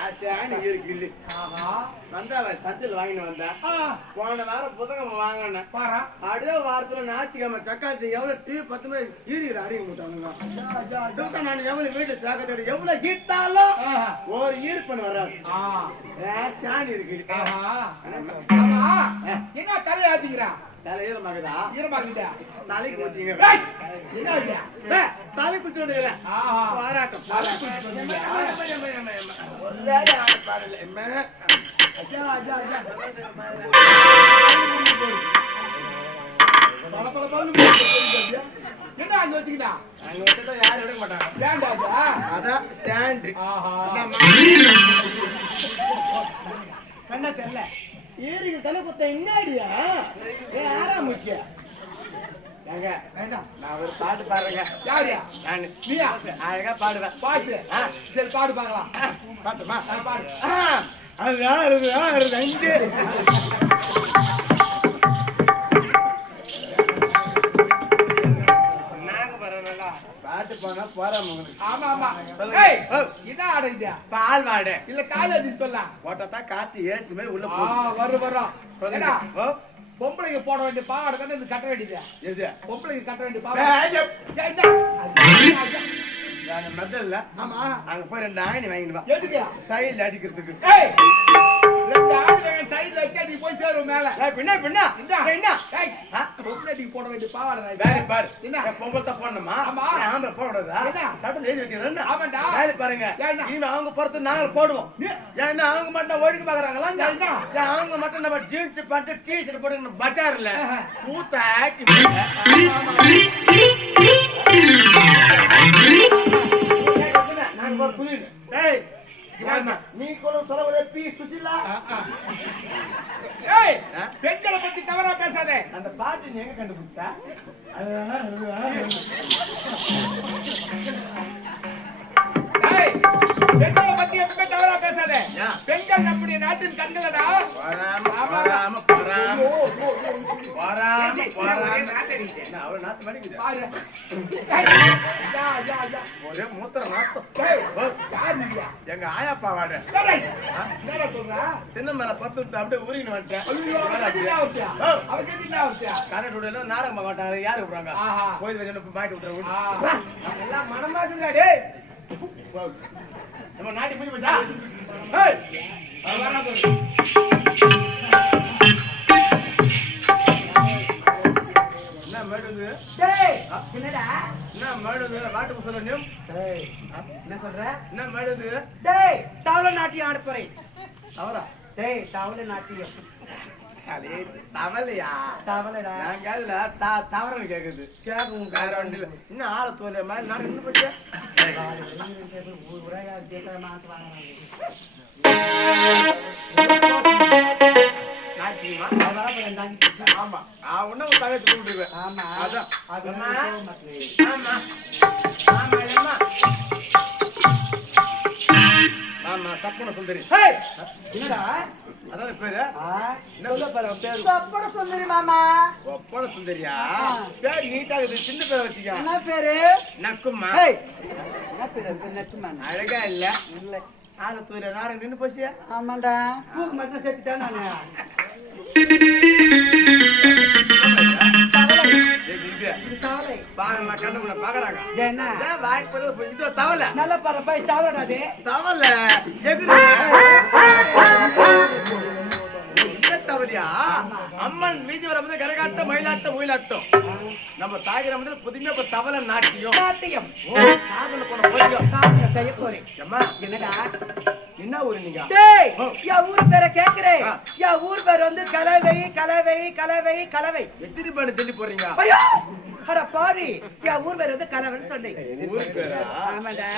ஆசையான இருக்கு இல்லை வந்தா சத்தில் வாங்கிட்டு வந்தேன் ஆ. போன வாரம் புத்தகம் வாங்கினேன். பாரா அடுத்த வாரத்துல ஞாயிற்றுக்கிழமை சக்காத்தி எவ்வளவு டீ பத்து மணி ஈரியில் அடிக்க மாட்டானுங்க. நான் எவ்வளவு வீட்டு சாக்கத்தோட எவ்வளவு ஹீட்டாலும் ஆஹா. ஒரு ஈர்ப்பன் வராது. ஆ. சாணி இருக்கு. என்ன தலை ஆத்திக்கிறா தலையில மகதா ஈரமாக்கிட்ட தலைக்கு ஊத்திங்க ஏய், என்ன? ஏய், தலை விடுகிறேன் ஆஹா. பாராட்டம் தலை குத்தி விடுறியா? ஒரு வேலை ஆட பாடல. அஜா, அஜா, அஜா. பல, பல, போகுது. என்ன அங்க வச்சுக்கிட்டா? அங்க வச்சுட்டா யாரும் எடுக்க மாட்டாங்க. வேண்டாதா அதான் ஸ்டாண்ட். ஆஹா. கண்ணா தெரியல. ஏரிக்கு தலை குத்த ஏ ஆறாம் முக்கியம் ஏங்க நான் ஒரு பாட்டு பாடுறேங்க. யாரியா? நான் நீயா? அழகா பாடுவேன். பாட்டு. சரி பாடு பார்க்கலாம் பாட்டுமா? பாடு. அது பாட்டு போனா போறோம் ஆமா ஆமா. என்ன ஆட இது? பால் வாடு இல்ல காலேஜ் சொல்ல போட்டா காத்து ஏசி மாதிரி உள்ள வரும் வரும். பொம்பளைங்க போட வேண்டிய பாவாடை தானே இது கட்ட வேண்டியது. எது? பொம்பளைங்க கட்ட வேண்டிய பாவாடை. நான் மெத்தல்ல ஆமா. அங்க போய் ரெண்டு ஆணி வாங்கிட்டு வா. எதுக்கு? சைடுல அடிக்கிறதுக்கு. சைடுல வச்சா நீ போய் சேரும் மேல ஏய், பின்ன பின்ன இந்தா என்ன ஏய் ஆ? போட வேண்டிய பாவாடை தான் வேலை பாரு என்ன என் போடணுமா ஆமா. என் ஆம்பளை போடக்கூடாதா என்ன? சட்டத்தில் எழுதி வச்சுக்கிறேன் ஆமாண்டா. வேலை பாருங்க ஏன்னா? இவன் அவங்க பொறுத்து நாங்க போடுவோம் நீ- ஏன்னா அவங்க மட்டும் ஒழுங்கு பாக்குறாங்களா என்ன? அவங்க மட்டும் நம்ம ஜீன்ஸ் பண்ணிட்டு டி ஷர்ட் போட்டு பஜார்ல கூத்த ஆக்கி நாங்க போற துணி டேய் ஏன்னா? நீ கூட சொல்ல பி சுசிலா ஏய் ஆ? பெண்களை பத்தி தவறா பேசாதே அந்த பாட்டு எங்க கண்டுபிடிச்சா பெண்களை பத்தி எப்பவுமே தவறா பேசாதே? பெண்கள் நம்முடைய நாட்டின் கண்களடா வராம. வராம வராம. வராம வராம நாத்தடிக்குது. என்ன, அவள் நாத்து மடிக்குது பாரு ஏய், யா, யா, யா. ஒரே மூத்திர நாத்தம்? எங்க ஆயாப்பா வாட. சொல்ற? தின்ன மேல பத்து அப்படியே உருகின்னு வந்துட்டேன்? கன்னடோட நாடகம் பார்க்க மாட்டாங்க. யாரு விடுறாங்க. கோயில் வச்சு மாட்டி விட்டுறாங்க எல்லாம் மனமா இருக்குதுடா, டேய். நம்ம நாட்டி முடிஞ்சு போச்சா? என்னடா? என்ன மேடுது வாட்டுக்கு சொல்லணும் டேய், என்ன சொல்ற? என்ன மேடுது டேய் தவளை நாட்டியம் ஆட போறேன். அவரா டேய் தவளை நாட்டியம். அதே தவலையா தவளைடா. நாங்கல்ல த- தவறன்னு கேக்குது. கேக்கும் வேற ஒண்ணு இல்ல இன்னும் ஆள தோல மாதிரி நான் இன்னும் போச்சு. நாட்டியமா ஆமா. நான் ஒன்னும் உன் தங்கச்சி கூப்பிட்டுருவேன் ஆமா. அதான். ஆமா. ஆமா அம்மா ஆமா சப்பன சுந்தரி. என்னடா? அதான் பேரு. ஆ? சொல்ல பாரு? பேரு? சப்பட சுந்தரி மாமா. சுந்தரியா. பேர் நீட்டா இருக்குது. சின்ன பேர் வச்சுக்க. என்ன பேரு? நக்குமா? என்ன பேரு நெத்துமான் அழகா இல்ல. இல்ல. ஆள தூர நாடகம் நின்னு போச்சியா? ஆமாண்டா. பூக்கு மட்டும் சேர்த்துட்டேன் நானு. நல்ல பாரு போய் தவளைடா அது. தவலை. தவளையா அம்மன் வீதி வரும்போது கரகாட்டம் மயிலாட்டம் ஒயிலாட்டம். நம்ம தாய்கிற வந்து புதுமையா இப்ப தவளை நாட்டியம். நாட்டியம். போன போறேன் அம்மா என்னடா? என்ன ஊரு நீங்க? டேய். என் ஊர் பேரை கேக்குறேன். என் ஊர் பேர் வந்து கலவை கலவை கலவை கலவை. எத்திரி பாடு சொல்லி போறீங்க ஐயோ! அட பாவி. என் ஊர் பேர் வந்து கலவைன்னு சொன்னேன். ஊரு பேரா? ஆமாடா.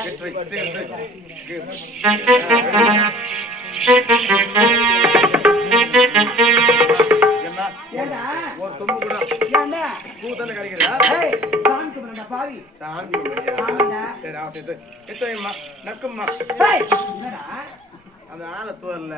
பாவி. சாமி. சரி வைம்மா நக்கும்மா அந்த ஆளை தோறல